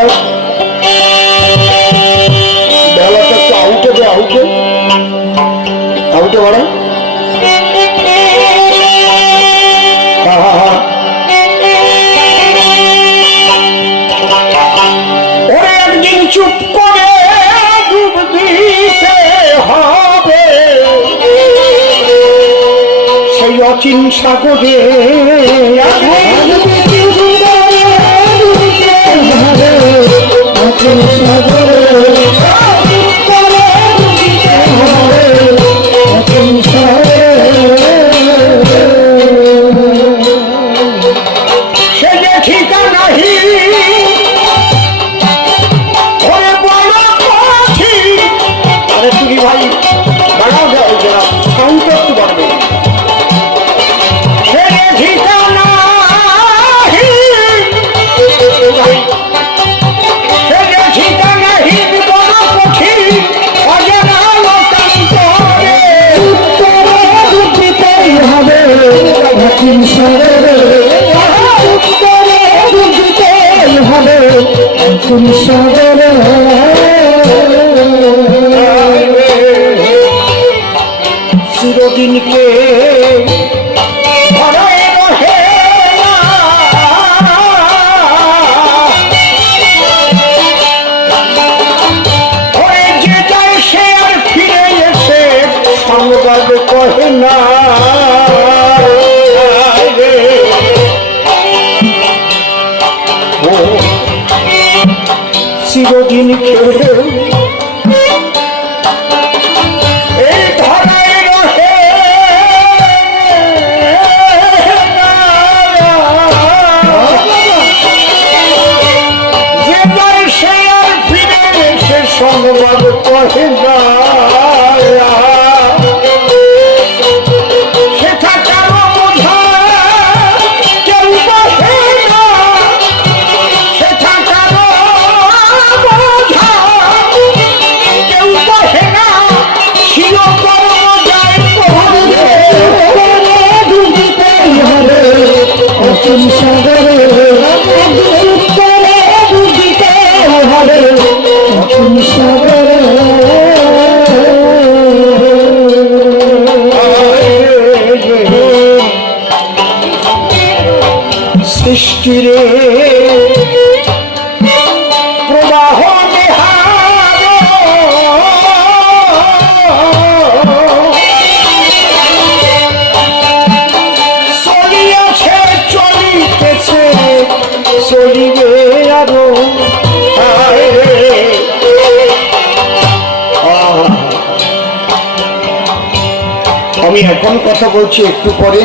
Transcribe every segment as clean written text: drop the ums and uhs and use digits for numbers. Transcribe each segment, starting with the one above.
বাড়াও, বেলাটা একটু আউটে দে, আউটে আউটে বাড়াও। ওরে একদিন চুপ করে ডুব দিতে হবে সেই অচিন সাগরে, সে যে ঠিকানাহি ওরে বড় কঠিন। আরে তুমি ভাই বাড়াও, যাও যাও, সাউন্ড একটু বাড়বে। সে যে ঠিকানাহি, সে যে ঠিকানাহি বড় কঠিন, অজানা লোকান্তরে দিতেই হবে অচিন সাগরে, হবে অচিন সাগরে। চিরদিনকে ধরায় রহে না, ওরে যে যায় সে আর ফিরে এসে সংবাদ কহে না। চিরদিন খেলে এই ধরায় রহে না, যে যায় সে আর ফিরে এসে সংবাদ কহে না। সেটা কারো বোঝা কেউ বসে না, সেটা কারো বোঝা কেউ বসে না। শিরকর্ম যায় পড়ে ডুবিতেই হবে অচিন সাগরে, ডুবিতে হবে অচিন সাগরে। সৃষ্টিরে প্রবাহ বিহার, চলিয়াছে চলিতেছে চলিবে আরো। আমি এখন কথা বলছি, একটু পরে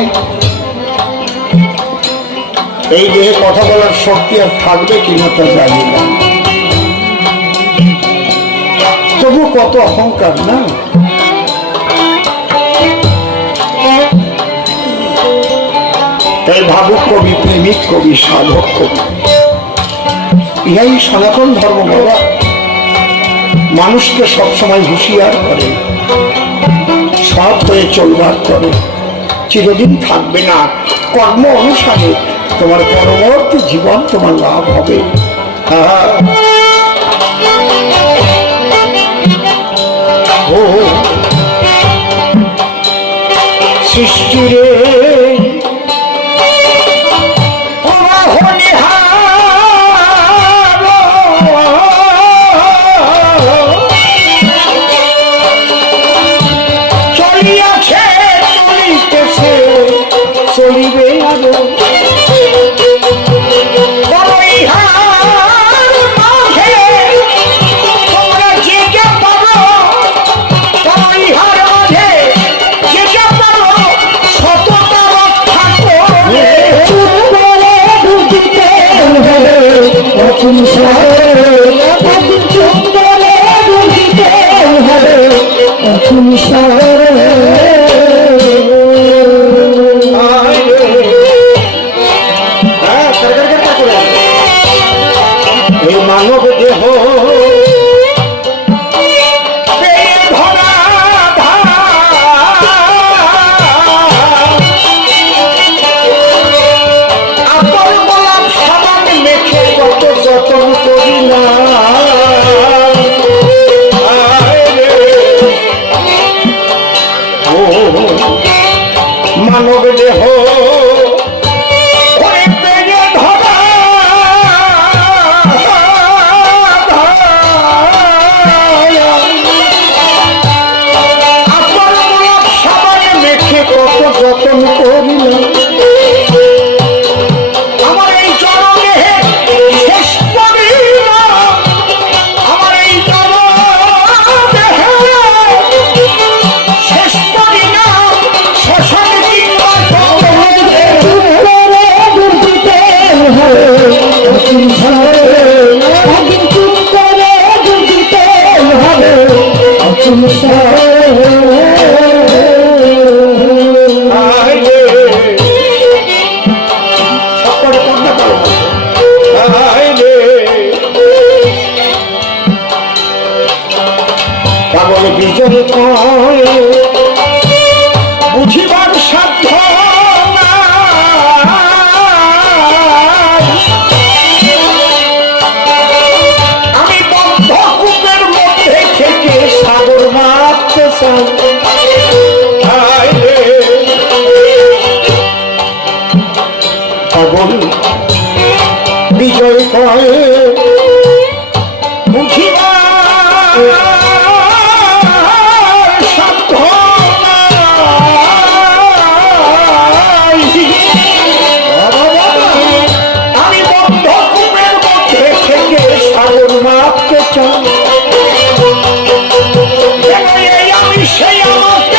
এই দেহে কথা বলার শক্তি আর থাকবে কিনা তা জানি না, তবু কত অহংকার না। তাই ভাবুক কবি, প্রেমিক কবি, সাধক কবি, ইহাই সনাতন ধর্ম বাবা মানুষকে সবসময় হুঁশিয়ার করে, সৎ হয়ে চলবার করে। চিরদিন থাকবে না, কর্ম অনুসারে তোমার পরবর্তী জীবন তোমার লাভ হবে। সৃষ্টিরে চলিয়াছে চলিতেছে চলিবে আরো। অচিন সাগরে ডুবিতে হবে অচিন সাগরে। এই মানব দেহ যতন করি না বিজয় কয় বুঝিবার সাধ্য আমি বদ্ধ কূপের মধ্যে থেকে সাগর মারতে চাই পাগল বিজয় কয় বুঝিবার সাধ্য আমি বদ্ধ কূপের মধ্যে থেকে সাগর মাপতে চাই আমি সেই আমাকে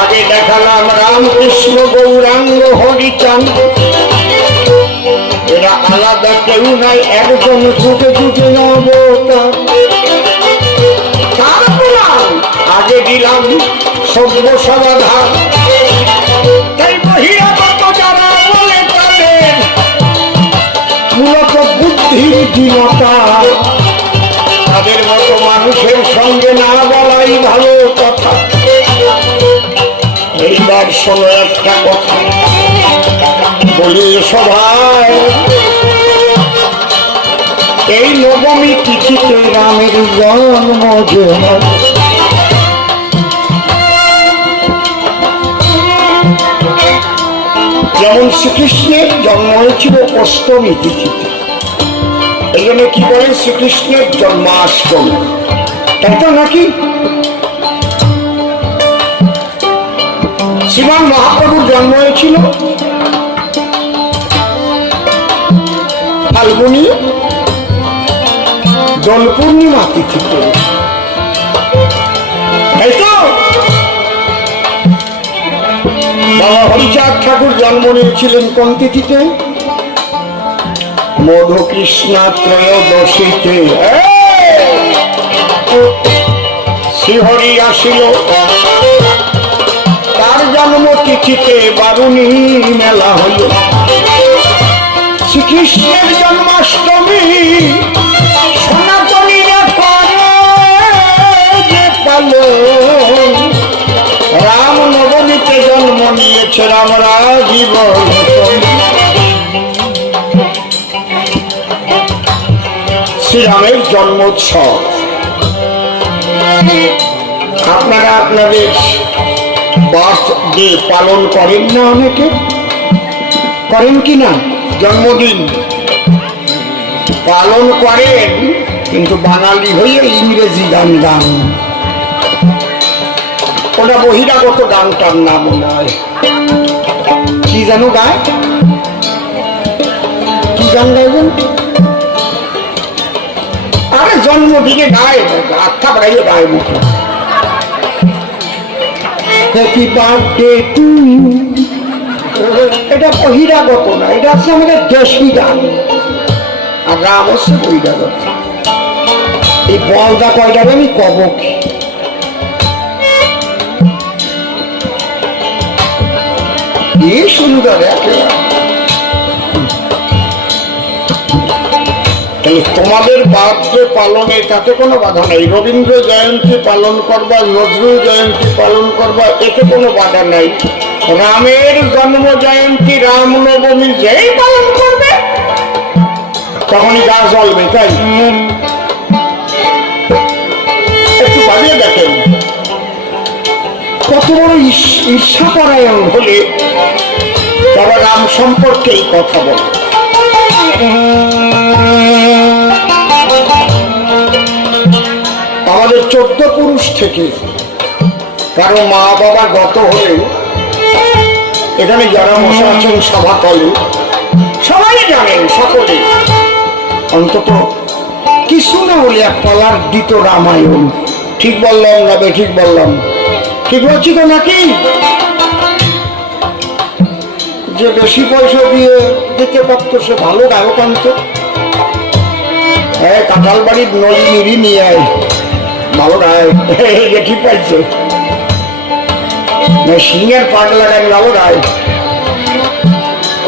আগে দেখালাম রামকৃষ্ণ গৌরাঙ্গ হরিচাঁদ এরা আলাদা কেউ নাই একজন যুগে যুগে অবতার আগে দিলাম সভ্য সমাধান তাই বহিরাগত যারা বলে তাদের মূলত বুদ্ধির দীনতা তাদের মতো মানুষের সঙ্গে না বলাই ভালো কথা এইবার শোনো একটা কথা বলি সভায় এই নবমী তিথিতে রামের জন্ম যেমন শ্রীকৃষ্ণের জন্ম হয়েছিল অষ্টমী তিথিতে এই জন্য কি বলেন শ্রীকৃষ্ণের জন্মাষ্টমী তাই তো নাকি শ্রীমান মহাপ্রভুর জন্ম হয়েছিল ফাল্গুনী দোল পূর্ণিমা তিথিতে তাই তো বাবা হরিচাঁদ ঠাকুর জন্ম নিয়েছিলেন কোন তিথিতে মধু কৃষ্ণা ত্রয়োদশীতে শ্রীহরি আসিল তার জন্ম তিথিতে বারুণী মেলা হইল শ্রীকৃষ্ণের জন্মাষ্টমী সনাতনীরা করে যে পালন রাম নবমীতে জন্ম নিয়েছে রামরা জীবন শ্রীরামের জন্মোৎসব আপনারা আপনাদের বার্থডে পালন করেন না অনেকে করেন কি না জন্মদিন পালন করেন কিন্তু বাঙালি হয়ে ইংরেজি গান গান ওটা বহিরাগত গানটার নাম নয় কি জানো গায় কি গান গাইবেন আরে জন্মদিনে গায়ে আত্মা বাড়াইয়ে গায়ে মুখে হ্যাপি বার্থডে টু ইউ এটা বহিরাগত না এটা হচ্ছে আমাদের দেশি গান আর গান হচ্ছে বহিরাগত এই বলদা কয়টা আমি কব কি এই সুন্দর একেবারে তোমাদের বার্থডে পালনে তাতে কোনো বাধা নেই রবীন্দ্র জয়ন্তী পালন করবা নজরুল জয়ন্তী পালন করবা এতে কোনো বাধা নেই রামের জন্ম জয়ন্তী রামনবমী যেই পালন করবে তখনই গা জ্বলবে তাই একটু ভাবিয়ে দেখেন কত বড় ঈর্ষাপরায়ণ হলে তারা রাম সম্পর্কে এই কথা বলে আমাদের 14 পুরুষ থেকে কারো মা বাবা গত হলে এখানে যারা বসে আছেন সভাতলে সবাই জানেন, সকলে অন্তত কিছু না হলে এক পালার দ্বিত রামায়ণ। ঠিক বললাম না ঠিক বললাম? ঠিক বলছি তো নাকি? যে বেশি পয়সা দিয়ে দিতে পারতো সে ভালো গায়ক আনত। হ্যাঁ, কাঁঠাল বাড়ির নলিনীরই নিয়ে আয়, ভালো গায়ক। ঠিক পাইছে? সিংহের পাট লাগাই, ভালো গায়ক।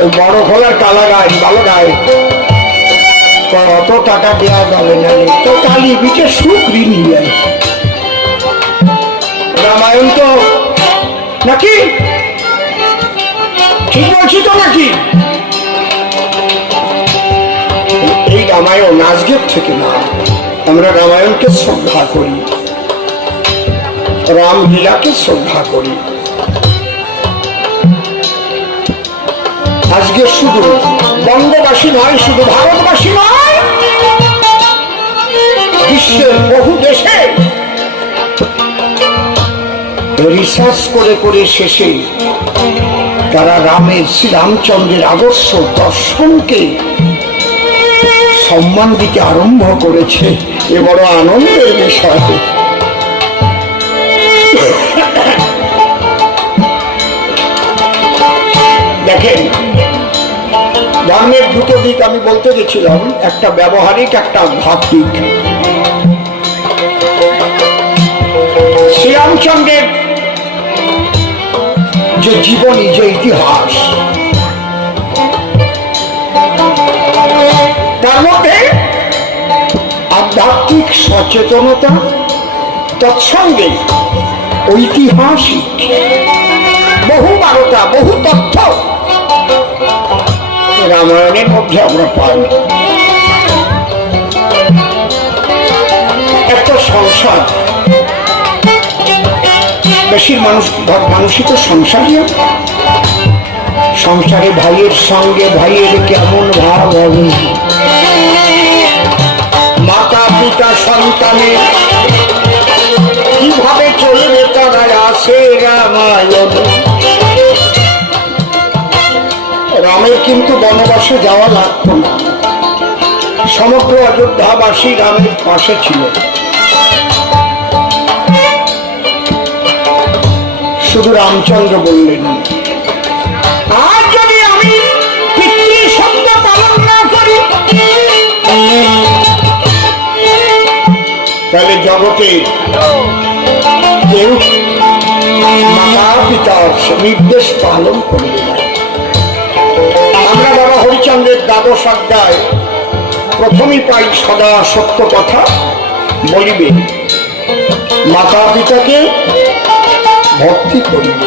ওই বড় খোলার কালা গাছ, ভালো গায়ক। অত টাকা দেওয়া যাবে না, তো কালী বিচে শুকরি নিয়ে আয়। রামায়ণ তো নাকি? ঠিক বলছি তো নাকি? এই রামায়ণ আজকের থেকে না, আমরা রামায়ণকে শ্রদ্ধা করি, রামলীলাকে শ্রদ্ধা করি। আজকে শুধু বঙ্গবাসী নয়, শুধু ভারতবাসী নয়, বিশ্বের বহু দেশে রিসার্চ করে করে শেষে তারা রামের, শ্রীরামচন্দ্রের আদর্শ দর্শনকে সম্মান দিতে আরম্ভ করেছে। এ বড় আনন্দের বিষয়। দেখেন, ধর্মের দুটো দিক আমি বলতে গেছিলাম, একটা ব্যবহারিক, একটা ভাববিক। শ্রীরামচন্দ্রের যে জীবনী, যে ইতিহাস, তার মধ্যে আধ্যাত্মিক সচেতনতা, তৎসঙ্গে ঐতিহাসিক বহু বারতা, বহু তথ্য রামায়ণের মধ্যে আমরা পাই। একটা সংসার, বেশির মানুষই তো সংসারী। সংসারে ভাইয়ের সঙ্গে ভাইয়ের কেমন ভাব হবে, মাতা পিতা সন্তানের কিভাবে চলবে, তারা আসে রামায়ণ। রামের কিন্তু বনবাসে যাওয়া লাগত না, সমগ্র অযোধ্যাবাসী রামের পাশে ছিল। শুধু রামচন্দ্র বললেন, আর যদি আমি পিতৃ শব্দ পালন না করি, তাহলে জগতে কেউ মাতা পিতার নির্দেশ পালন করবে না। আমরা বাবা হরিচন্দ্রের দ্বাদশ অধ্যায় প্রথমেই পাই, সদা সত্য কথা বলিবে, মাতা পিতাকে ভক্তি করিবে।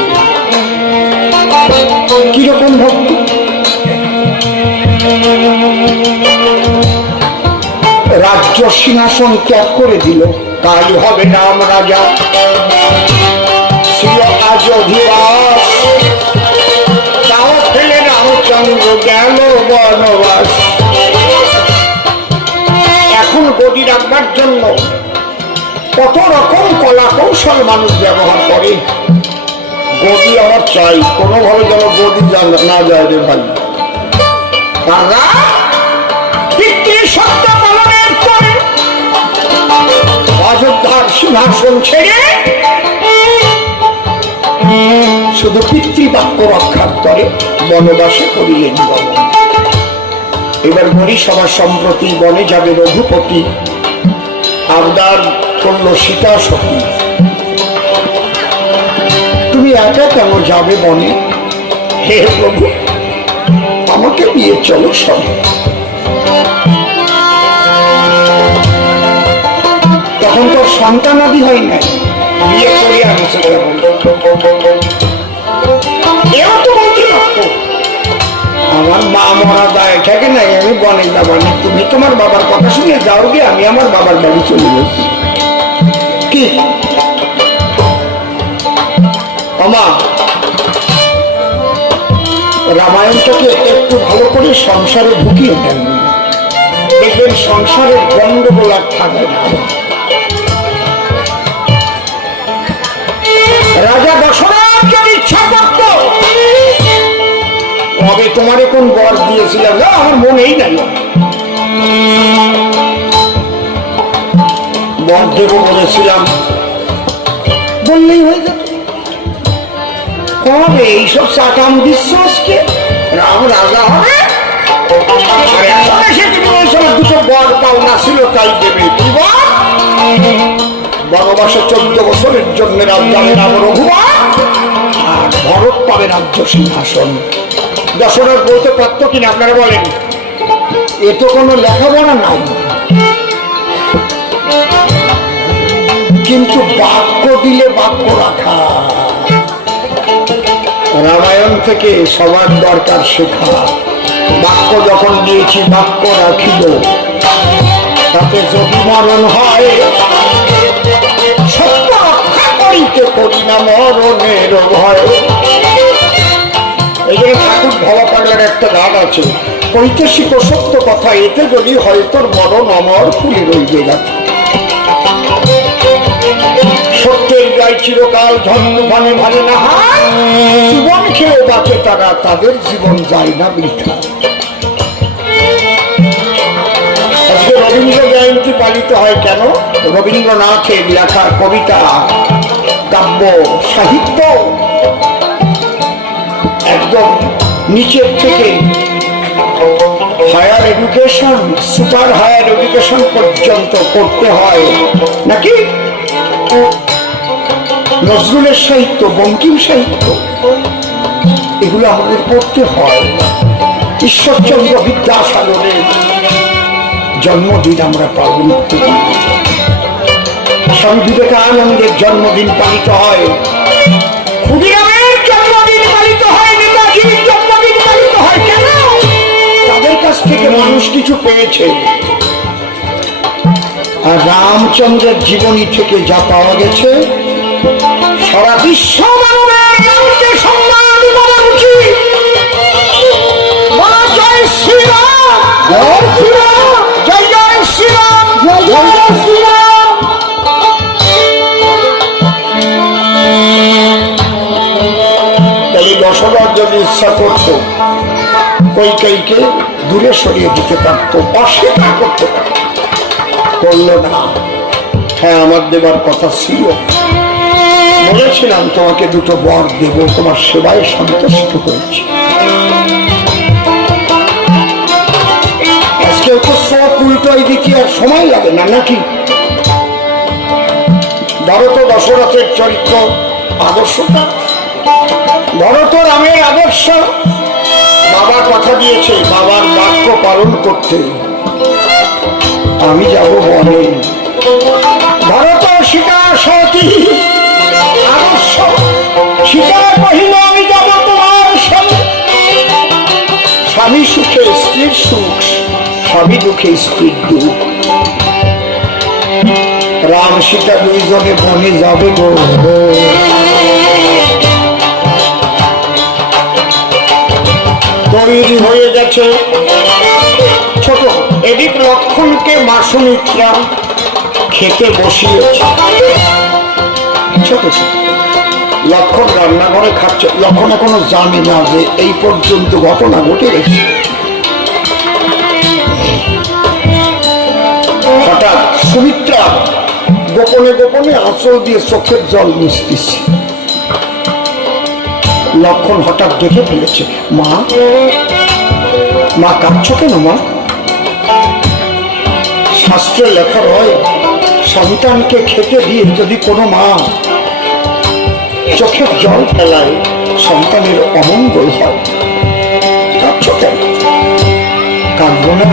কিরকম ভক্তি? রাজ্য সিংহাসন ত্যাগ করে দিল, তাই হবে রাম রাজা, ছিল আজ অধিবাস, তাও ফেলে রামচন্দ্র গেল বনবাস। এখন গদি রাখবার জন্য কত রকম কলা কৌশল মানুষ ব্যবহার করে। গদি আমার চাই, কোনোভাবে যেন গদি না যায় রে ভাই। তারা পিতৃ সত্য পালনের পরে অযোধ্যার সিংহাসন ছেড়ে শুধু পিতৃবাক্য রক্ষার তরে বনবাসে করিলেন গমন। এবার হরিসভা সম্প্রতি বনে যাবে রঘুপতি, আবদার করল সীতা সতী, তুমি একা কেন যাবে বনে? হে প্রভু, আমাকে নিয়ে চলো সবে। তখন তো সন্তান আদি হয় না, বিয়ে করে আনছে। এও তো বলতে পারতো, আমার মা মরা দায় থাকে নাই, আমি বনে যাবানি, তুমি তোমার বাবার কথা শুনে যাও গে, আমি আমার বাবার বাড়ি চলে যাচ্ছি। কি আমা, রামায়ণটাকে একটু ভালো করে সংসারে ঢুকিয়ে দেন, দেখবেন সংসারের গন্ডগোল আর থাকবে না। রাজা দশরথ যদি ইচ্ছা করত তবে তোমারে কোন বর দিয়েছিলাম না আমার মনেই নাই। বর দেব বলেছিলাম বললেই হয়ে যেত। কবে এইসব চাকাম বিশ্বাসকে রাম রাজা হবে? দুটো বর পাওনা ছিল তাই দেবে। কি বল? বনবাসে 14 বছরের জন্য রাজ্যে রাম রঘুবর, আর ভরত পাবে রাজ্য সিংহাসন। দশরথ বলতে পারত কিনা আপনারা বলেন? এ তো কোনো লেখাপড়া নাই, কিন্তু বাক্য দিলে বাক্য রাখা। রামায়ণ থেকে সবার দরকার শেখা। বাক্য যখন দিয়েছি বাক্য রাখিল, তাতে যদি মরণ হয় সত্য রক্ষা করিতে করি না মরণের ভয়। এই জন্য ঠাকুর ভবা পাগলার একটা গান আছে, কইতে শিখো সত্য কথা, এতে যদি হয় তোর মরণ অমর ফুলে রইবে গাছে। সত্যের গায়ে চিরকাল ঝড় তুফানে ভালে না হয়, জীবন খেয়ে বাঁচে তারা, তাদের জীবন যায় না বৃথা। আজকে রবীন্দ্র জয়ন্তী পালিত হয় কেন? রবীন্দ্রনাথের লেখা কবিতা, কাব্য, সাহিত্য একদম নিচের থেকে higher education, super higher education পর্যন্ত করতে হয় নাকি? নজরুলের সাহিত্য, বঙ্কিম সাহিত্য, এগুলো আমাদের পড়তে হয়। ঈশ্বরচন্দ্র বিদ্যাসাগরের জন্মদিন আমরা পালন করি, স্বামী বিবেকানন্দের জন্মদিন পালিত হয়, ক্ষুদিরামের জন্মদিন পালিত হয়, নেতাজির জন্মদিন পালিত হয়। কেন? তাদের কাছ থেকে মানুষ কিছু পেয়েছে। আর রামচন্দ্রের জীবনী থেকে যা পাওয়া গেছে, সারা বিশ্ব মানবের নামকে সম্মান করা উচিত। জয় শ্রীরাম, জয় শ্রীরাম, জয় জয় শ্রীরাম, জয় জয় শ্রীরাম। তাই দশরথ যদি ইচ্ছা করত কইকেয়ীকে দূরে সরিয়ে দিতে পারত, অস্বীকার করতে পারত, করল না। হ্যাঁ, আমার দেবার কথা ছিল, বলেছিলাম তোমাকে দুটো বর দেব, তোমার সেবায় সন্তুষ্ট হয়েছি। আজকে তো সব উল্টোই দিকে আর সময় লাগে না নাকি? ভরত দশরথের চরিত্র আদর্শটা, ভরত রামের আদর্শ। বাবা কথা দিয়েছে বাবার বাক্য পালন করতে। আমি যাব বনে, ভরত সীতা সতী আদর্শ। সীতা কহিল আমি যাব তোমার সঙ্গে। স্বামী সুখে স্ত্রীর সুখ, স্বামী দুঃখে স্ত্রীর দুঃখ। রাম সীতা দুইজনে বনে যাবে গো। তৈরি হয়ে গেছে ছোট। এদিক লক্ষণকে মা সুমিত্রা খেতে বসিয়েছে। ছোট ছোট লক্ষণ রান্নাঘরে খাচ্ছে। লক্ষণ এখনো জানে না যে এই পর্যন্ত ঘটনা ঘটে গেছে। হঠাৎ সুমিত্রা গোপনে গোপনে আঁচল দিয়ে চোখের জল মুছতেছে। লক্ষণ হঠাৎ দেখে ফেলেছে, মা মা কাঁদছ কেন মা? শাস্ত্রে লেখা হয়, সন্তানকে খেতে দিয়ে যদি কোনো মা চোখের জল ফেলায় সন্তানের অমঙ্গল হয়। কাঁদছ কেন? কাঁদবো না,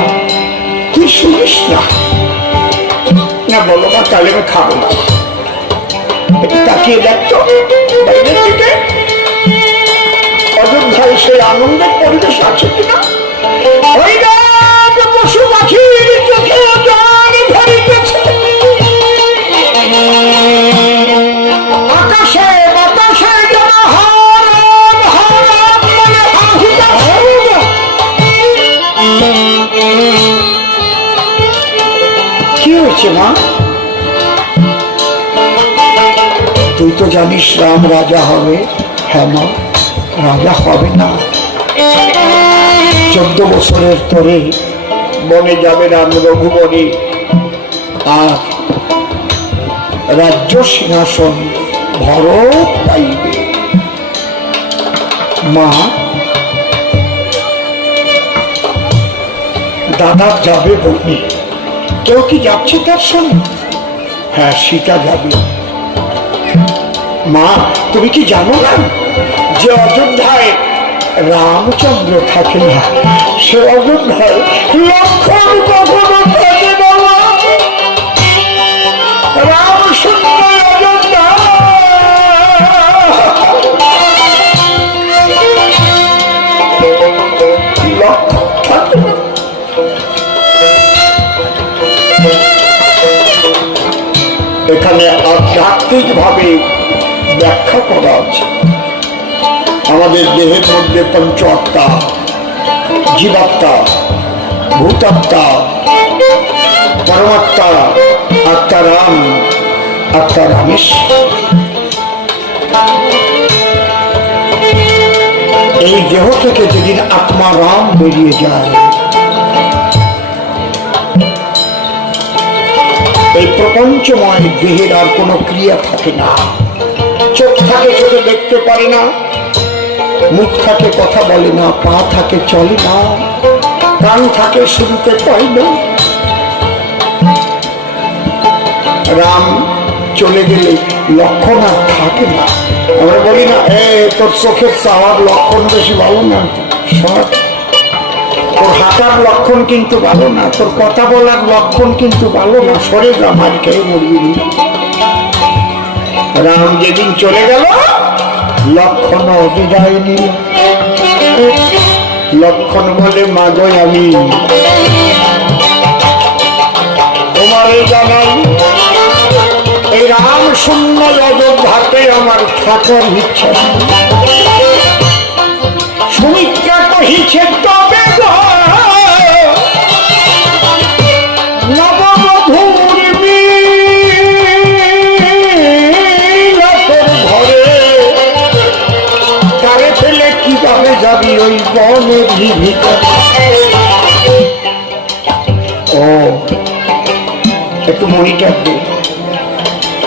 তুই শুনিস না? না বলো না, তাহলে আমি খাবো না। একটু তাকিয়ে দেখতো বাইরের দিকে, অযোধ্যায় সেই আনন্দের পরিবেশ আছে কিনা? ওই পশু পাখির চোখে জল ভরিতেছে, আকাশে বাতাসে যেন হরণ হরণ বলে হাহুতাছে। কি হয়েছে মা? তুই তো জানিস রাম রাজা হবে। হ্যাঁ মা, রাজা হবে না, 14 বছরের তরে বনে যাবে রাম রঘুবনে, আর রাজ্য সিংহাসন ভরত পাইবে। মা, দাদা যাবে বনে, কেউ কি যাচ্ছে তার সঙ্গে? হ্যাঁ, সীতা যাবে। মা, তুমি কি জানো না যে অযোধ্যায় রামচন্দ্র থাকে না, সে অযোধ্যায় লক্ষণ কখনো থাকে না। রাম শূন্য অযোধ্যা, লক্ষণ থাকে না। এখানে আধ্যাত্মিক ভাবে ব্যাখ্যা করা আছে। আমাদের দেহের মধ্যে পঞ্চ আত্মা, জীবাত্মা, ভূতাত্মা, পরমাত্মা, আত্মারাম, আত্মারামেশ্বর। এই দেহ থেকে যেদিন আত্মারাম বেরিয়ে যায়, এই প্রপঞ্চময় দেহের আর কোনো ক্রিয়া থাকে না। চোখ থাকে, চোখে দেখতে পারে না, মুখ থাকে কথা বলে না, পা থাকে চলে না, কান থাকে শুনতে পায় না। রাম চলে গেলে লক্ষণ আর থাকে না। আমরা বলি না, তোর চোখের চাওয়ার লক্ষণ বেশি ভালো না, তোর হাঁটার লক্ষণ কিন্তু ভালো না, তোর কথা বলার লক্ষণ কিন্তু ভালো না, সরে যা, মার খেয়ে মরবি। রাম যেদিন চলে গেল, লক্ষণ বিদায় নিল। লক্ষণ বলে, মা গো, আমি তোমারে জানাই, এই রাম শূন্য অযোধ্যাতে আমার থাকার ইচ্ছা। সুমিত্রা কহিছে, তবে যাবি ওই বনের ভিতরে। ও, একটু মনিটর দে।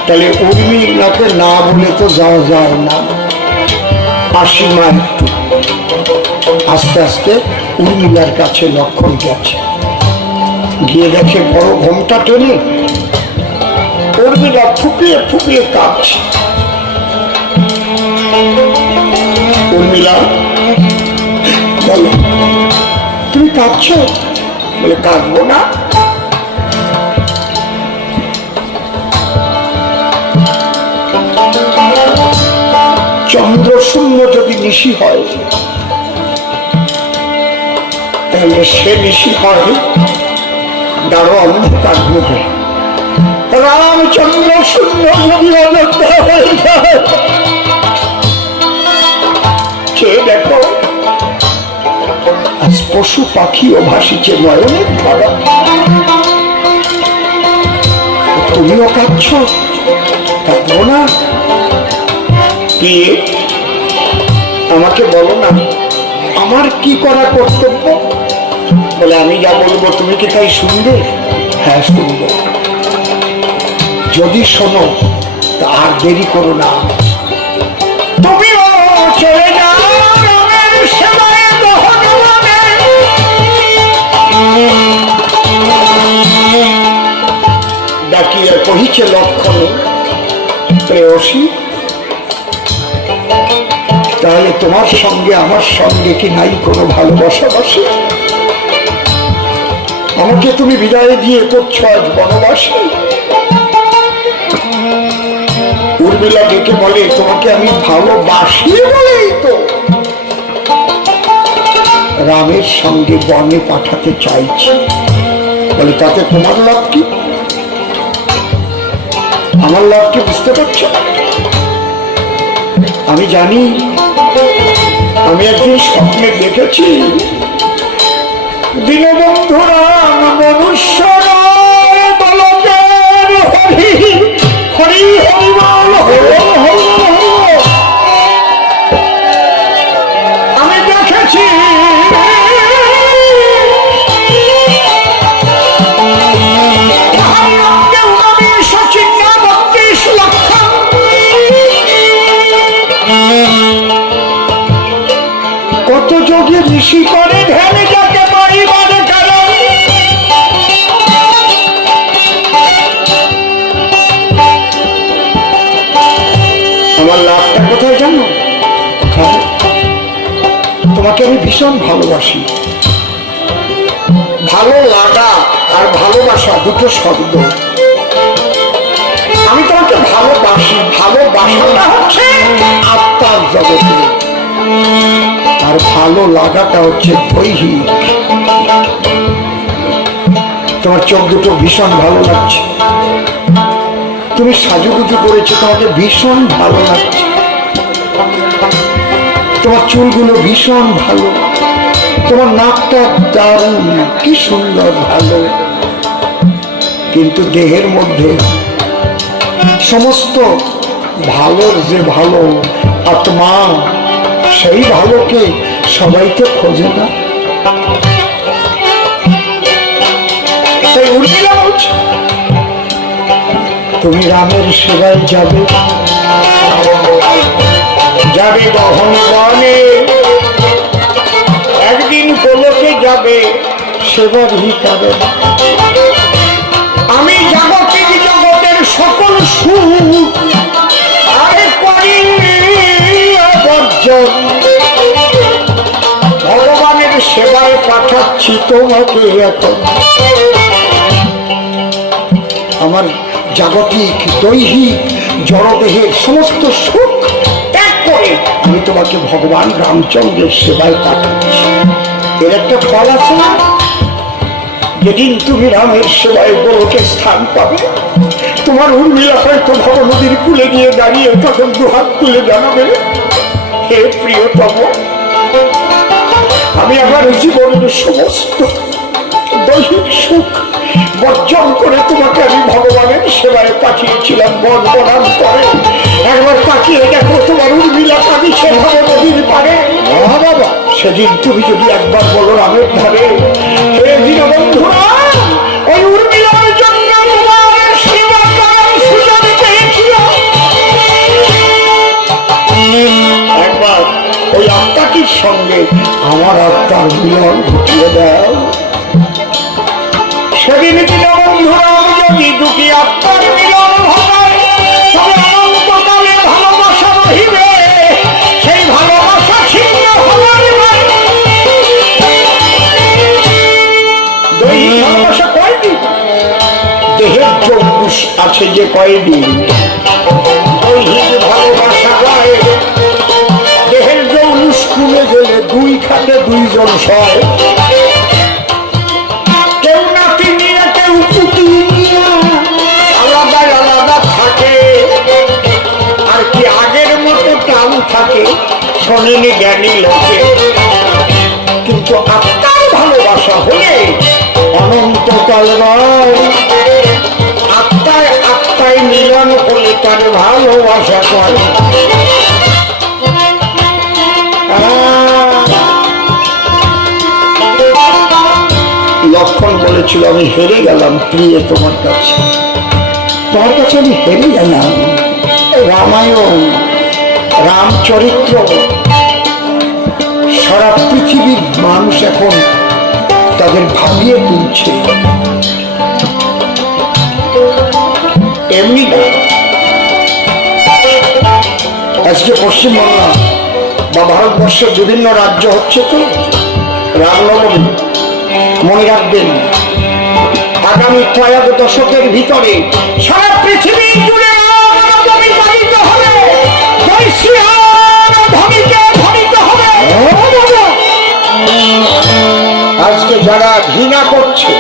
তাহলে উর্মিলাকে না বলে তো যাওয়া যায় না। আসিমা একটু আস্তে আস্তে উর্মিলার কাছে লক্ষণ গেছে, গিয়ে দেখে বড় ঘোমটা টেনে উর্মিলা ফুপিয়ে ফুপিয়ে কাঁদছে। উর্মিলা, বলো, তুমি কাঁদছ? বলে, কাঁদবো না। চন্দ্র শূন্য যদি নিশি হয়, তাহলে সে নিশি হয় গাঢ় অন্ধকার মুখে। রামচন্দ্র শূন্য যদি অযোধ্যা হয়ে যায়, চেয়ে দেখো, আজ পশু পাখিও ভাসিছে নয়নের ধারা। তুমিও কাঁদছ, কাঁদবো না? কি, আমাকে বলো না, আমার কি করা কর্তব্য? বলে, আমি যা বলবো তুমি কি তাই শুনবে? হ্যাঁ, শুনবো। যদি শোনো তা আর দেরি করো না, তুমিও চলে যাও। ডাকিয়া কহিছে লক্ষণ, প্রেয়সী, তাহলে তোমার সঙ্গে আমার সঙ্গে কি নাই কোনো ভালোবাসা বাসে? আমাকে তুমি বিদায় দিয়ে করছো আজ বনবাসী। উর্মিলা ডেকে বলে, তোমাকে আমি ভালোবাসি বলেই তো রামের সঙ্গে বনে পাঠাতে চাইছি। বলে, তাতে তোমার লাভ কি? আমার লাভ কি বুঝতে পারছো? আমি জানি, আমি একদিন স্বপ্নে দেখেছি দীনবন্ধু রাম মনুষ্য হরি হরি হরিবল হরি হরি। আমি দেখেছি ঋষি করে ধ্যান যাকে পাইবার কারণ। আমার লাভটা কোথায় জানো? তোমাকে আমি ভীষণ ভালোবাসি। ভালো লাগা আর ভালোবাসা দুটো শব্দ। আমি তোমাকে ভালোবাসি, ভালোবাসাটা হচ্ছে আত্মার জগতে, আর ভালো লাগাটা হচ্ছে দৈহিক। তোমার চোখ দুটো ভীষণ ভালো লাগছে, তুমি সাজুগুজু করেছো, তোমাকে ভীষণ ভালো লাগছে, তোমার চুলগুলো ভীষণ ভালো, তোমার নাকটা দারুণ, কি সুন্দর, ভালো। কিন্তু দেহের মধ্যে সমস্ত ভালোর যে ভালো আত্মা, সেই ভালোকে সবাই তো খোঁজে না। তাই উর্মিলা বলছে তুমি রামের সেবায় যাবে, যাবে গহন বনে, একদিন গোলকে যাবে সেবার হিসাবে। আমি জাগতিক জগতের সকল সুখ আরে করি বর্জন, ভগবানের সেবায় পাঠাচ্ছি তোমাকে এখন। আমার জাগতিক দৈহিক জড়দেহের সমস্ত সুখ ত্যাগ করে আমি তোমাকে ভগবান রামচন্দ্রের সেবায় পাঠাচ্ছি। এর একটা ফল আছে না? যেদিন তুমি রামের সেবায় গোলকে স্থান পাবে, তোমার উর্মিলা হয়তো ভব নদীর কূলে গিয়ে দাঁড়িয়ে তখন দুহাত তুলে জানাবে, হে প্রিয়তম, আমি আমার জীবনের সমস্ত দৈহিক সুখ বর্জন করে তোমাকে আমি ভগবানের সেবায় পাঠিয়েছিলাম। বর্ণনাম করে একবার তাকিয়ে দেখো তোমার উর্মিলা কাঁদিছে ভব নদীর পারে। বাবা, সেদিন তুমি যদি একবার বলো রামের ধারে, হে দীনবন্ধুরা, ওই উর্মিলার জন্য তোমার সেবা করার সুযোগ পেয়েছিল। একবার ওই আত্মাটির সঙ্গে আমার আত্মার মিলন ঘটিয়ে দাও। সেদিন দীনবন্ধুরা যদি দুটি আত্মার মিলন হয়, তবে অনন্তকালে ভালোবাসা রহিবে, সেই ভালোবাসা ছিন্ন হবার নয়। দৈহিক ভালোবাসা কয়দিন? দেহের চৌকুশ আছে যে কয়দিন, দৈহিক ভালোবাসা হয়। দেহের জৌলুস খুলে গেলে দুই খাটে দুইজন সয়, কেউ নাতি নিয়ে কেউ পুটি নিয়ে আলাদা আলাদা থাকে। আর কি আগের মতো টান থাকে শোনেনি জ্ঞানী লোকে। কিন্তু আত্মার ভালোবাসা হলে অনন্তকাল নয়, আত্মায় আত্মায় মিলন হলে তার ভালোবাসা করে। লক্ষণ বলেছিল আমি হেরে গেলাম প্রিয় তোমার কাছে, তোমার কাছে আমি হেরে গেলাম। রামায়ণ, রামচরিত্র সারা পৃথিবীর মানুষ এখন তাদের ভাবিয়ে তুলছে। এমনি না, আজকে পশ্চিমবাংলা বা ভারতবর্ষের বিভিন্ন রাজ্য হচ্ছে তো রামনবমী। মনে রাখবেন, আগামী কয়েক দশকের ভিতরে সারা পৃথিবী জুড়ে রামনবমী পালিত হবে। জয় শ্রীরাম ধ্বনিতে ধ্বনিত হবে। আজকে যারা ঘৃণা করছে,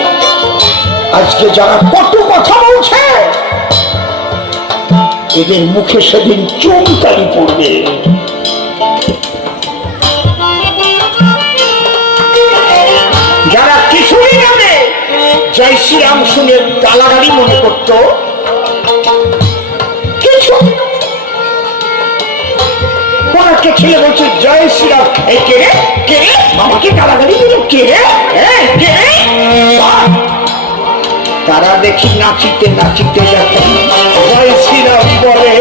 আজকে যারা কটু কথা বলছে, এদের মুখে সেদিন চুনকালি পড়বে। যারা কিছুই জানে জয় শ্রীরাম শুনে গালাগালি মনে করত, কিছু কোন একটা ছেলে বলছে জয় শ্রীরাম, এই কে রে, কে রে, বাবাকে গালাগালি দিল, কে রে, কে রে। তারা দেখি নাচিতে নাচিতে যখন জয় শ্রীরাম বলে,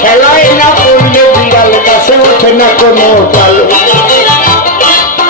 খেলায় না পড়লে বিড়াল কাছে ওঠে না কোনো কালো।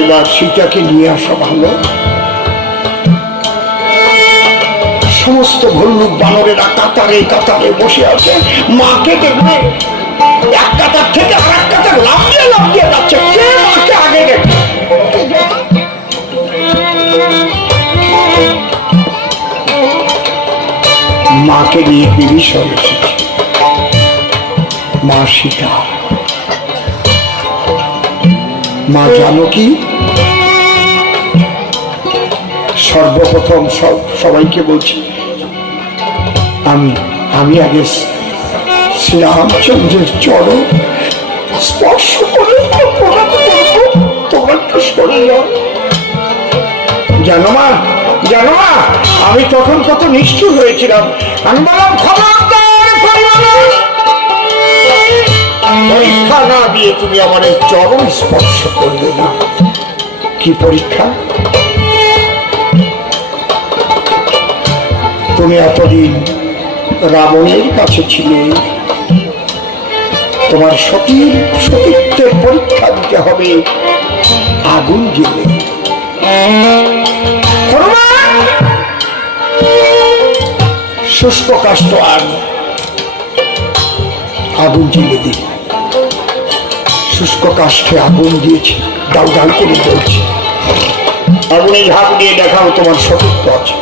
এবার সীতাকে নিয়ে আসা ভালো। সমস্ত ভল্লুক বানরেরা কাতারে কাতারে বসে আছে, মাকে দেখবে এক কাতার থেকে আর এক কাতার লাফিয়ে লাফিয়ে যাচ্ছে, কে মাকে আগে দেখবে। মাকে নিয়ে বিভীষণ এসেছে, মা সীতা। মা জানকী সর্বপ্রথম সবাইকে বলছি, আমি আগে শ্রীরামচন্দ্রের চরণ স্পর্শ করে প্রণাম করব, তোমরা একটু সরে যাও। জানো মা, জানো মা, আমি তখন কত নিষ্ঠুর হয়েছিলাম। আমি বললাম পরীক্ষা না দিয়ে তুমি আমার এই চরণ স্পর্শ করবে না। কি পরীক্ষা? তুমি এতদিন রাবণের কাছে ছিলে, তোমার সতীত্বের পরীক্ষা দিতে হবে আগুন জেলে। শুষ্ক কাষ্ঠ আগুন জেলে দিই। শুষ্ক কাষ্ঠে আগুন দিয়েছে, ডাল ডাল করে জ্বলছে। আগুনে ঝাঁপ দিয়ে দেখাও তোমার সতীত্ব আছে।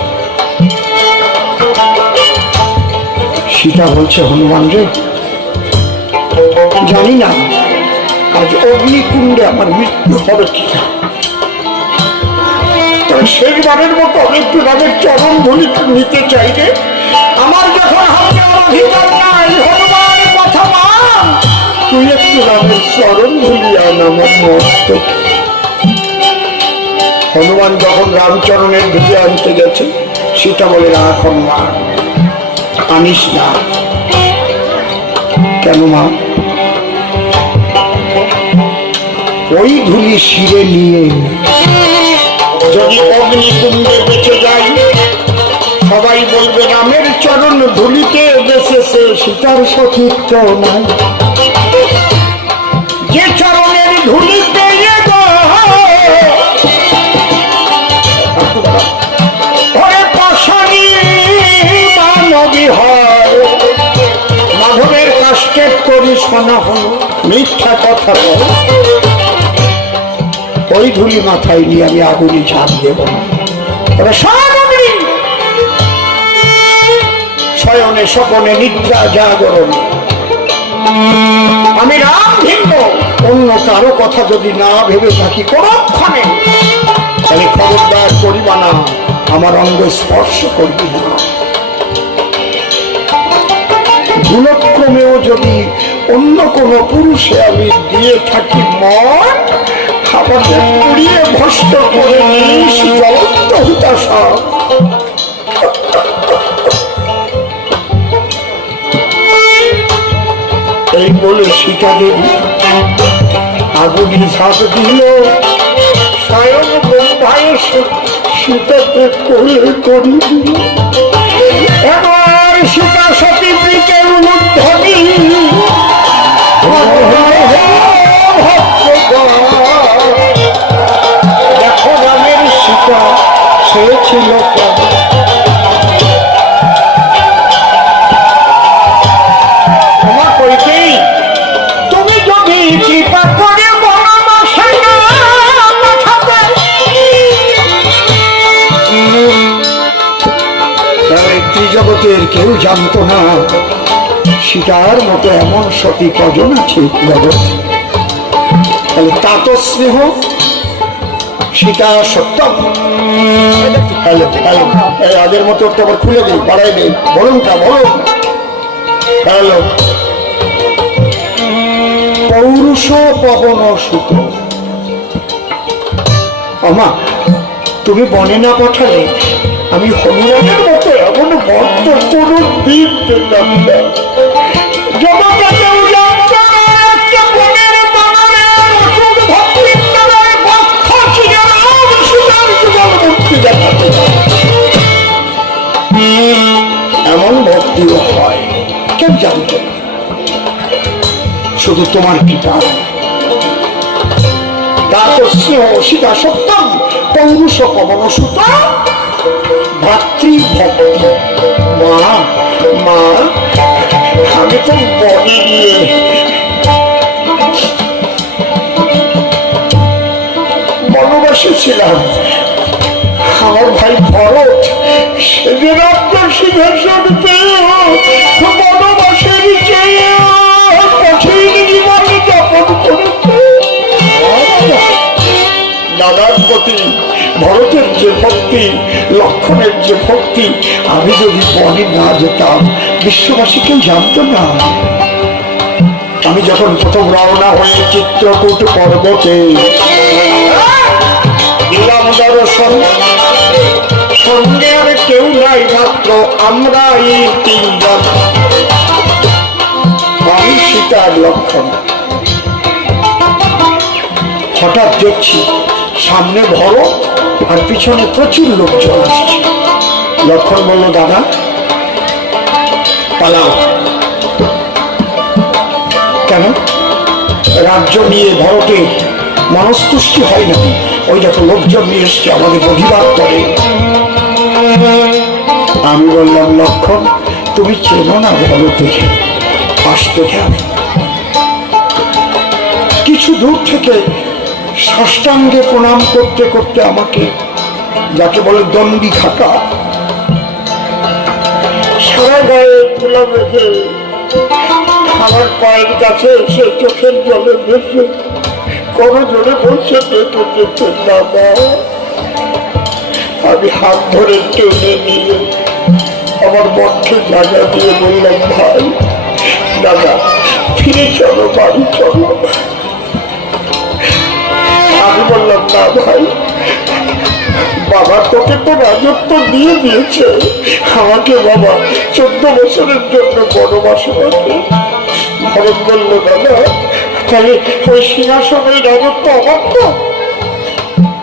সীতা বলছে, হনুমান রে, জানি না আজ অগ্নিকুণ্ডে আমার মৃত্যু হবে কিনা, তবে শেষবারের মতো আমি একটু রামের চরণ ধুলি নিতে চাই রে। আমার যখন হাতে অধিকার নাই, হনুমান কথা মান, তুই একটু রামের চরণ ধুলি আন আমার মস্তক। হনুমান যখন রামচরণের ধুলি আনতে গেছে, সীতা বলে, রাখ হনুমান, আনিস না। কেন মা? ওই ধুলি শিরে নিয়ে যদি অগ্নিকুণ্ডে বেঁচে যাই, সবাই বলবে রামের চরণ ধুলিতে বেঁচেছে, সীতার সতীত্ব নাই। যে চরণের ধুলিতে মাধবের কাষ্টের করি শোনা হল মিথ্যা কথা। ওই ধুলি মাথায় নিয়ে আমি আগুনি ঝাঁপ দেব না। শয়নে স্বপনে নিদ্রা জাগরণ আমি রাম ভিন্ন, অন্য কারো কথা যদি না ভেবে থাকি কোনক্ষণে, তাহলে খবরদার করিবা না, আমার অঙ্গ স্পর্শ করবি না। ভুলক্রমেও যদি অন্য কোনো পুরুষে আমি দিয়ে থাকি মন, আমাকে পুড়িয়ে ভস্ম করে নিস জ্বলন্ত হুতাশা। এই বলে সীতা দেবী আগুনে ঝাঁপ দিল। স্বয়ং ব্রহ্মায় সীতাকে কোলে করি দিল। এবার সীতা সতী বৃতের উদ্ধবী, দেখো রামের সীতা সে ছিল ক্ষমা করিতেই। তুমি যদি কৃপা করে জগতের কেউ জানতো না সীতার মতো এমন সতী কজন আছে জগৎ। তাহলে তাত স্নেহ সীতা সত্যম। আগের মতো একটু আবার খুলে দিই, বাড়াই দিই, বলুন তা বলুন। হ্যালো, পৌরুষ পবন সুত। আমা তুমি বনে না পাঠালে আমি হনুমানের মতো এমন ভক্ত কোন দিন পেতাম না। এমন ভক্তিও হয় কেউ জানত না, শুধু তোমার পিতা। তা তো স্নেহ সীতা সত্যম পৌরুষ পবন সুত ভাতৃভক্তি। মা মা আমি তো বনে গিয়ে বনবাসী ছিলাম। আমার ভাই ভরত সেদিন আপনার সিংহাসন পেয়ে বনবাসের চেয়ে কঠিন জীবন যাপন করেছে। দাদার প্রতি ভরতের যে ভক্তি, লক্ষণের যে ভক্তি, আমি যদি বনে না যেতাম বিশ্ববাসী কেউ জানতো না। আমি যখন প্রথম রওনা হয়ে চিত্রকূট পর্বতে দিলাম দর্শন, সঙ্গে আর কেউ নাই, মাত্র আমরা এই তিনজন, আমি সীতার লক্ষণ। হঠাৎ দেখছি সামনে ভরত আর পিছনে প্রচুর লোকজন আসছে। লক্ষণ বলল, দাদা পালাও। কেন? রাজ্য নিয়ে ভরতের মনস্তুষ্টি হয় না। ওই দেখো লোকজন নিয়ে এসছে আমাদের প্রতিবাদ করে। আমি বললাম, লক্ষণ তুমি চেনো না ভরতের, আসতে কেন? কিছু দূর থেকে সাষ্টাঙ্গে প্রণাম করতে করতে আমাকে, যাকে বলে দণ্ডি খাটা, সারা গায়ে তুলা বেঁধে আমার পায়ের কাছে এসে চোখের জলে ভেসে কোনো জোরে বলছে, দেখে দেখে বাবা। আমি হাত ধরে টেনে নিয়ে আমার বক্ষে জায়গা দিয়ে বললাম, ভাই দাদা ফিরে চলো, বাড়ি চলো। আমি বললাম, না ভাই, বাবা তোকে তো রাজত্ব দিয়ে দিয়েছে, আমাকে বাবা 14 বছরের জন্য বনবাসে রাখে। ভরত বলল, দাদা তাহলে ওই সিংহাসনের রাজত্ব আমার তো,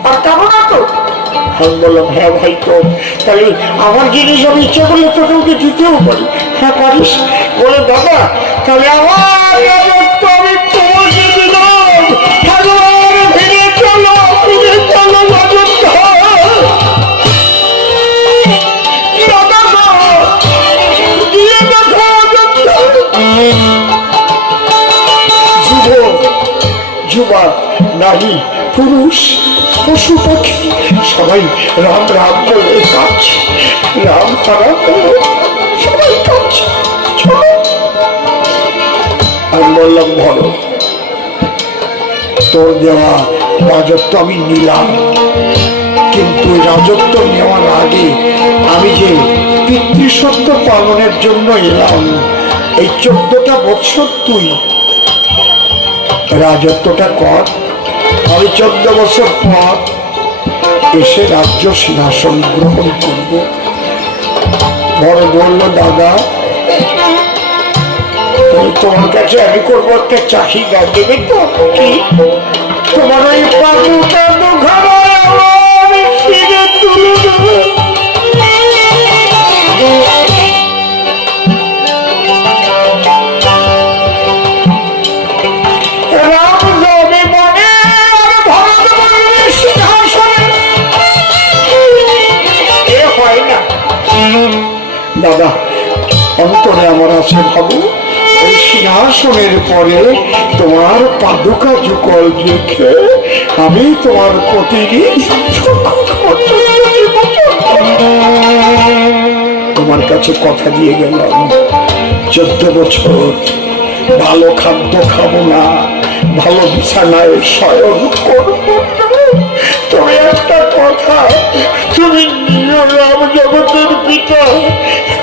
আর কারণ তো? আমি বললাম, হ্যাঁ ভাই তো, তাহলে আমার জিনিস আমি ইচ্ছা করলে তোকে ওকে দিতেও পারি। হ্যাঁ পারিস? বলে, দাদা তাহলে আমার রাজত্ব আমি তোমাকে দিলাম, ফিরে চলো, ফিরে চলো রাজত্ব। যুবা নারী পুরুষ পশু পাখি সবাই রাম রাম বলে কাঁদছে, রাম হারা সবাই কাঁদছে। আমি বললাম, ভরত তোর দেওয়া রাজত্ব আমি নিলাম, কিন্তু রাজত্ব নেওয়ার আগে আমি যে পিতৃসত্য পালনের জন্য এলাম, এই 14টা বছর তুই রাজত্বটা কর, আমি 14 বছর পর এসে রাজ্য সিংহাসন গ্রহণ করব। বড় বলল, দাদা তোমার কাছে আমি করবো একটা চাহিদা, দেবে তো? কি? তোমার ওই পাদু টাদু ঘাড়ায় আমার ফিরে তুলে দেবে। দাদা অন্তরে আমার আছে ভাবু, ওই সিংহাসনের পরে তোমার পাদুকা যুগল রেখে আমি তোমার তোমার কাছে কথা দিয়ে গেলাম, 14 বছর ভালো খাদ্য খাবো না, ভালো বিছানায় শয়ন করবো। তবে একটা কথা, তুমি নিও রাম জগতের পিতা,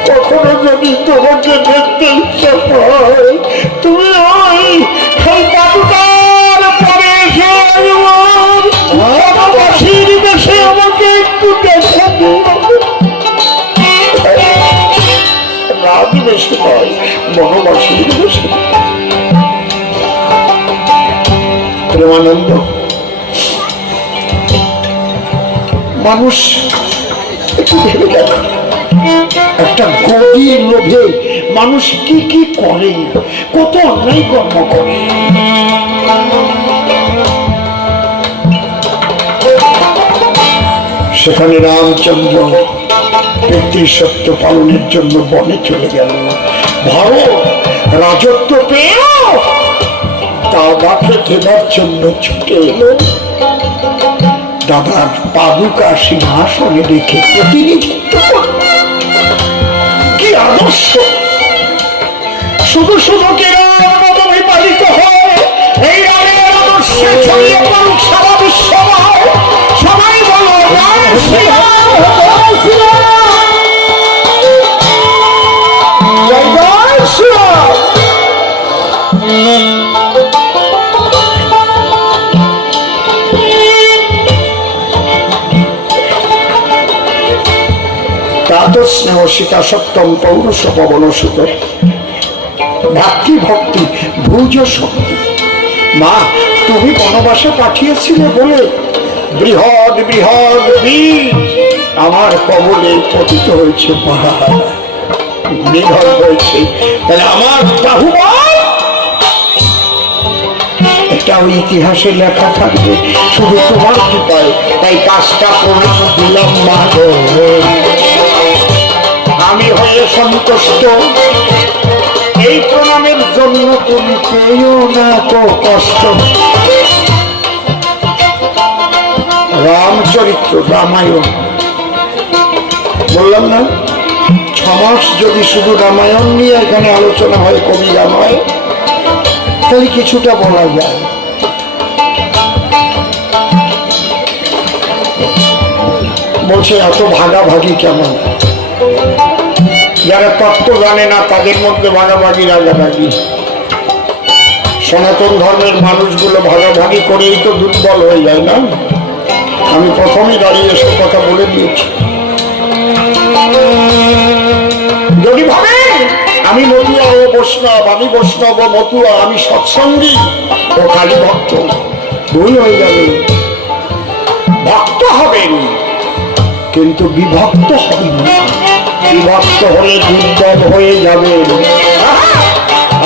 কখনো যদি তোমাকে দেখতে ইচ্ছা হয় তুমি ওই পাদুকার পরে এসে বনবাসীর দেশে আমাকে একটু দেখা দিও। রাজবেশে নয়, বনবাসীর দেশে। প্রেমানন্দ মানুষ একটু ভেবে দেখো, একটা গদির লোভে মানুষ কি কি করে, কত অন্যায় কর্ম করে। সেখানে রামচন্দ্র পিতৃসত্য পালনের জন্য বনে চলে গেল। ভারত রাজত্ব পেয়েও দাদাকে দেবার জন্য ছুটে এলো। দাদার পাদুকা সিংহাসনে রেখে প্রতিনিধিত্ব কি আদর্শ! শুধু শুধু কি রামনবমী পালিত হয়, এই রামের আদর্শে ছড়িয়ে পড়ুক সারা বিশ্বময়। সবাই বলো জয় শ্রীরাম, জয় শ্রীরাম, জয় জয় শ্রীরাম। তাত স্নেহ সীতা সত্যম পৌরুষ পবন সুত ভাতৃ ভক্তি ভুজ শক্তি। মা, তুমি বনবাসে পাঠিয়েছিলে বলে বৃহৎ বৃহৎ বীজ আমার কবলে পতিত হয়েছে, নিধন হয়েছে। তাহলে আমার বাহুবল এটাও ইতিহাসে লেখা থাকবে শুধু তোমার কৃপায়। তাই কাজটা প্রণাম দিলাম মা, আমি হয়ে সন্তুষ্ট। এই প্রণামের জন্য তুমি পেও না তো কষ্ট। রামচরিত্র রামায়ণ বললাম না, 6 মাস যদি শুধু রামায়ণ নিয়ে এখানে আলোচনা হয়, কবি রামায়ণ, তাহলে কিছুটা বলা যায়। বলছে এত ভাগাভাগি কেমন? যারা তত্ত্ব জানে না তাদের মধ্যে ভাগাভাগি রাগাভাগি। সনাতন ধর্মের মানুষগুলো ভাগাভাগি করেই তো দুর্বল হয়ে যায় না? আমি প্রথমেই দাঁড়িয়ে এসে কথা বলে দিয়েছি। যদি ভাবেন আমি মতুয়া ও বৈষ্ণব, আমি বৈষ্ণব ও মতুয়া, আমি সৎসঙ্গী ও কালী ভক্ত, ভুল হয়ে যাবে। ভক্ত হবেন কিন্তু বিভক্ত হবেন না। বিভক্ত হলে দুর্বল হয়ে যাবে।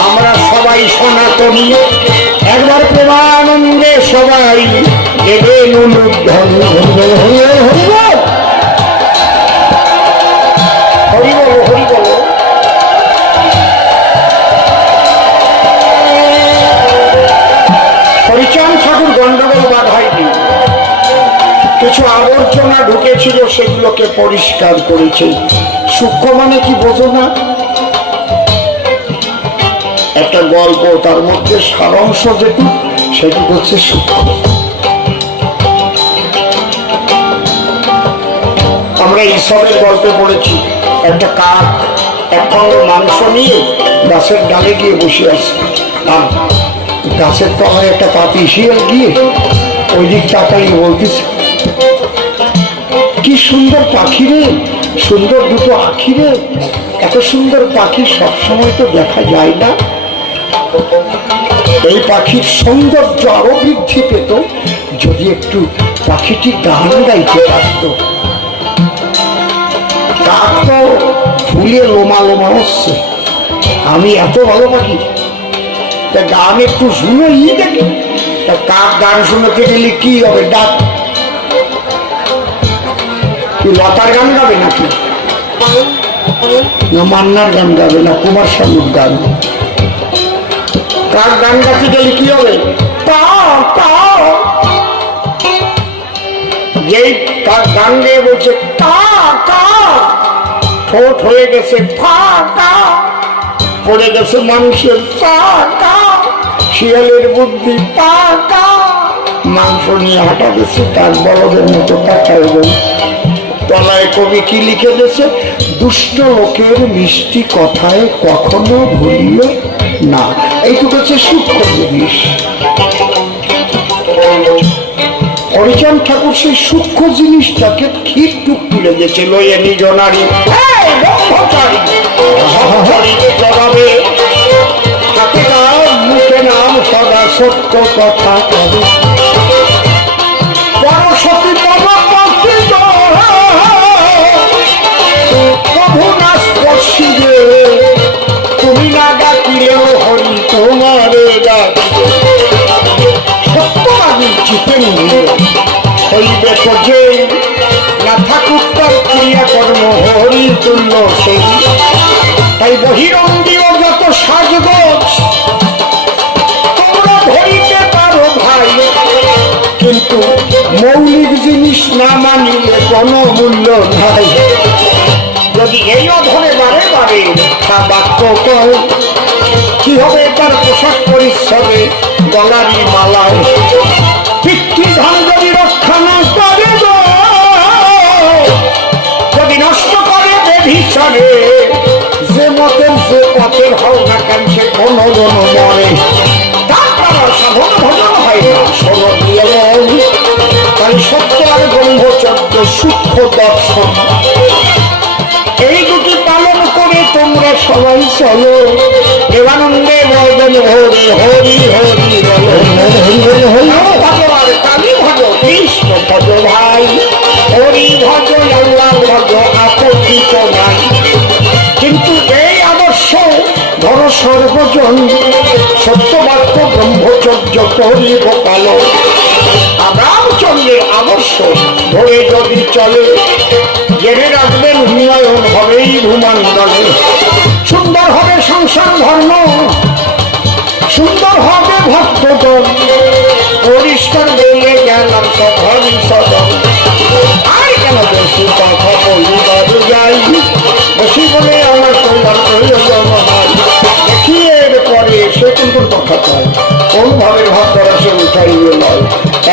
আমরা সবাই সনাতনী, একবার প্রেমানন্দে সবাই দেবেন অনুধ্যান। হরি বলো, হরি বলো। হরিচাঁদ ঠাকুর গন্ডগোল বাধায়নি, কিছু আবর্জনা ঢুকেছিল সেগুলোকে পরিষ্কার করেছে। সূক্ষ্ম মানে কি বোঝো না? একটা গল্প, তার মধ্যে সারাংশ যেটু সেটু হচ্ছে সূক্ষ্ম। আমরা ঈশ্বরের গল্পে পড়েছি, একটা কাক এক খণ্ড মাংস নিয়ে গাছের ডালে গিয়ে বসে আছে। আর গাছের তলায় একটা পাতি শিয়াল গিয়ে ওই দিক তাকাইয়ে বলতেছে, কি সুন্দর পাখি রে, সুন্দর দুটো আখি রে, এত সুন্দর পাখি সবসময় তো দেখা যায় না। এই পাখির সৌন্দর্য আরো বৃদ্ধি পেত যদি একটু পাখিটি গান গাইতে পারত। কাক তো ফুলে লোমা লোমা হচ্ছে, আমি এত ভালো পাখি, তা গান একটু শুনে দেখি। তা কাক গান শুনতে গেলে কি হবে? ডাক কি লতার গান গাবে নাকি? না মান্নার গান গাবে, না কুমার শানুর গান? কাক গান গাইতে গেলে কি হবে? যেই কাক গান গেয়ে বলছে ঠোঁট হয়ে গেছে ফাঁকা, পড়ে গেছে মানুষের চাকা, শিয়ালের বুদ্ধি পাকা, মাংস নিয়ে হাঁটা গেছে তার বলদের মতো টাকায় বল। তলায় কবি কি লিখে দিয়েছে? দুষ্ট লোকের মিষ্টি কথায় কখনো ভুলিও না। এইটুকু হচ্ছে সূক্ষ্ম জিনিস। হরিচাঁদ ঠাকুর সেই সূক্ষ্ম জিনিসটাকে ঠিক টুক তুলে দিয়েছে। লইয়ে নিজ নারী মুখে নাম সদা সত্য কথা কবে, সতী প্রভু না স্পর্শিবে, তুমি না ডাকিলেও হরি তোমারে ডাকিবে। সত্যবাদী চিতে হইবে তো যে না তুল্য সেই। তাই বহিরঙ্গীয় যত সাজগোজ তোমরা ধরিতে পারো ভাই, কিন্তু মৌলিক জিনিস না মানিলে কোনো মূল্য নাই। যদি এইও ধরে বারে বারে তা বাক্য কয়, কি হবে তার পোশাক পরিচ্ছদে গলারি মালায়? পিতৃধন যদি রক্ষা না করে গো, যদি নষ্ট করে বেভিচারে, যে মতের যে পথের হও না কেন সে কোনো মরে, তার দ্বারা সাধন ভজন হয় না। শোনো নিয়ম, তাই সত্য আর ব্রহ্মচর্য সূক্ষ্ম দর্শন, এই দুটি পালন করে তোমরা সবাই চলো। দেবানন্দে বর্ধন হরি হরি হরি ভজ আর কালী ভজ, কৃষ্ণ ভজ ভাই, হরি ভজ আল্লাহ ভজ, আপত্তিত নাই। কিন্তু এই আদর্শ ধর সর্বজন, সত্যবাক্য ব্রহ্মচর্য করিব পালন। রামচন্দ্রের আদর্শ ধরে যদি চলে, জেনে রাখবেন উন্নয়ন হবেই ভূমণ্ডলে। সুন্দর হবে সংসার ধর্ম, সুন্দর হবে ভক্তগণ, পরিষ্কার বলে গেলাম সভাবি সদন। আর কেন বেশি কথা বলিবার যাই, বেশি বলে আমার কল্যাণ প্রয়োজন হয়। দেখিয়ে পরে সে কিন্তু কথা কয়, কোন ভাবের ভাব করা সে উঠাইবে নয়।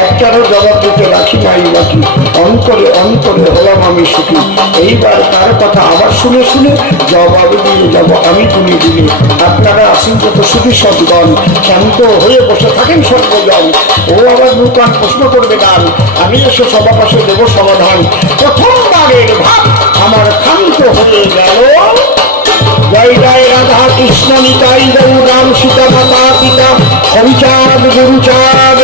একটারও জবাব দিতে রাখি নাই বাকি, অন্তরে অন্তরে হলাম আমি সুখী। এইবার তার কথা আবার শুনে শুনে জবাব দিয়ে যাব আমি তুমি দিলে। আপনারা আসেন যত সুখী সদ্গণ, শান্ত হয়ে বসে থাকেন সর্বজন। ও আবার নূতন প্রশ্ন করবে গান, আমি এসে সবার পাশে দেব সমাধান। প্রথমবারের ভাব আমার ক্ষান্ত হয়ে গেল। জয় জয় রাধা কৃষ্ণ নিতাই গৌর রাম সীতা মাতা পিতা হরিচাঁদ গুরুচাঁদ